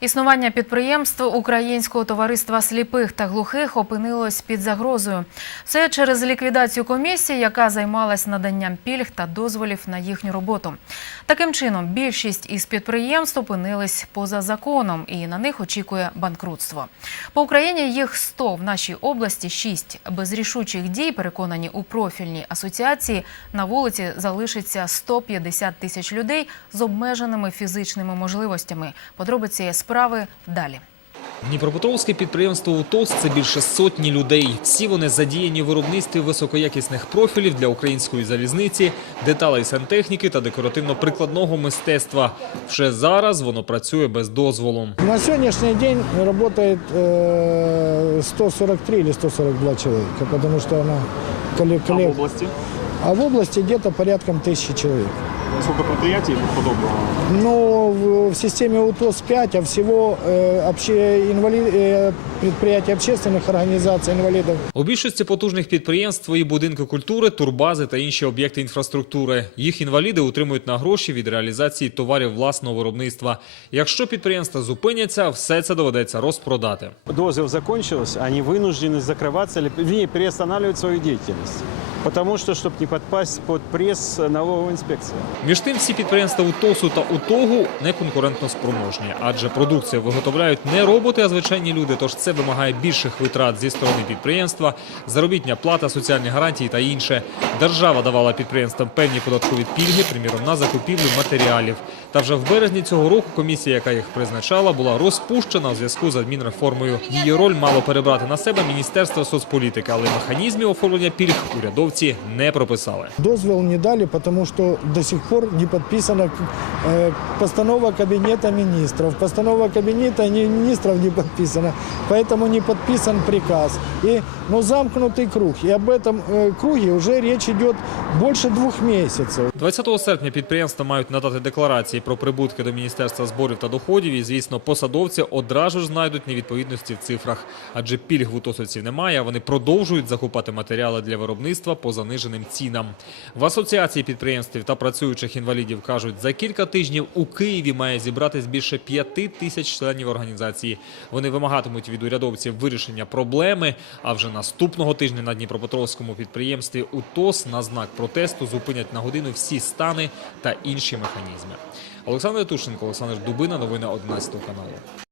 Існування підприємств Українського товариства сліпих та глухих опинилось під загрозою. Це через ліквідацію комісії, яка займалась наданням пільг та дозволів на їхню роботу. Таким чином, більшість із підприємств опинились поза законом і на них очікує банкрутство. По Україні їх 100, в нашій області 6. Без рішучих дій, переконані у профільній асоціації, на вулиці залишиться 150 тисяч людей з обмеженими фізичними можливостями. Подробиці справи далі. Дніпропетровське підприємство УТОС – це більше сотні людей. Всі вони задіяні в виробництві високоякісних профілів для української залізниці, деталей сантехніки та декоративно-прикладного мистецтва. Вже зараз воно працює без дозволу. На сегодняшний день работает э, 143 или 142 человека, потому что она коллег, А в области? а в области где-то порядком тысячи человек. Сколько предприятий и подобного? Но в, в системе УТОС 5, а всего э, обще, инвали- э, предприятий общественных организаций инвалидов У більшості потужних підприємств свої будинки культури, турбази та інші об'єкти інфраструктури. Їх інваліди утримують на гроші від реалізації товарів власного виробництва. Якщо підприємства зупиняться, все це доведеться розпродати. дозвел закончился, они вынуждены закрываться, или, вернее, переостанавливать свою деятельность. Потому что, чтобы не подпасть под пресс налоговой инспекции. Між тим, всі підприємства УТОСу та УТОГу не конкурентно спроможні, адже продукцію виготовляють не роботи, а звичайні люди. Тож це вимагає більших витрат зі сторони підприємства, заробітня плата, соціальні гарантії та інше. Держава давала підприємствам певні податкові пільги, приміром на закупівлю матеріалів. Та вже в березні цього року комісія, яка їх призначала, була розпущена у зв'язку з адмінреформою. Її роль мало перебрати на себе Міністерство соцполітики, але механізмів оформлення пільг урядовці не прописали. дозвол не дали, потому что до сих пор не подписана э, постанова Кабинета министров. Постанова Кабинета ни- министров не подписана, поэтому не подписан приказ. И, ну, замкнутый круг. И об этом э, круге уже речь идет больше двух месяцев. 20 серпня підприємства мають надати декларації про прибутки до Міністерства зборів та доходів. І, звісно, посадовці одразу ж знайдуть невідповідності в цифрах. Адже пільг в утосовців немає, а вони продовжують закупати матеріали для виробництва по заниженим цінам. В асоціації підприємств та працюючих інвалідів кажуть, за кілька тижнів у Києві має зібратись більше п'яти тисяч членів організації. Вони вимагатимуть від урядовців вирішення проблеми. А вже наступного тижня на Дніпропетровському підприємстві УТОС на знак протесту зупинять на годину всі стани та інші механізми. Олександр Тушенко, Олександр Дубина, новини 11 каналу.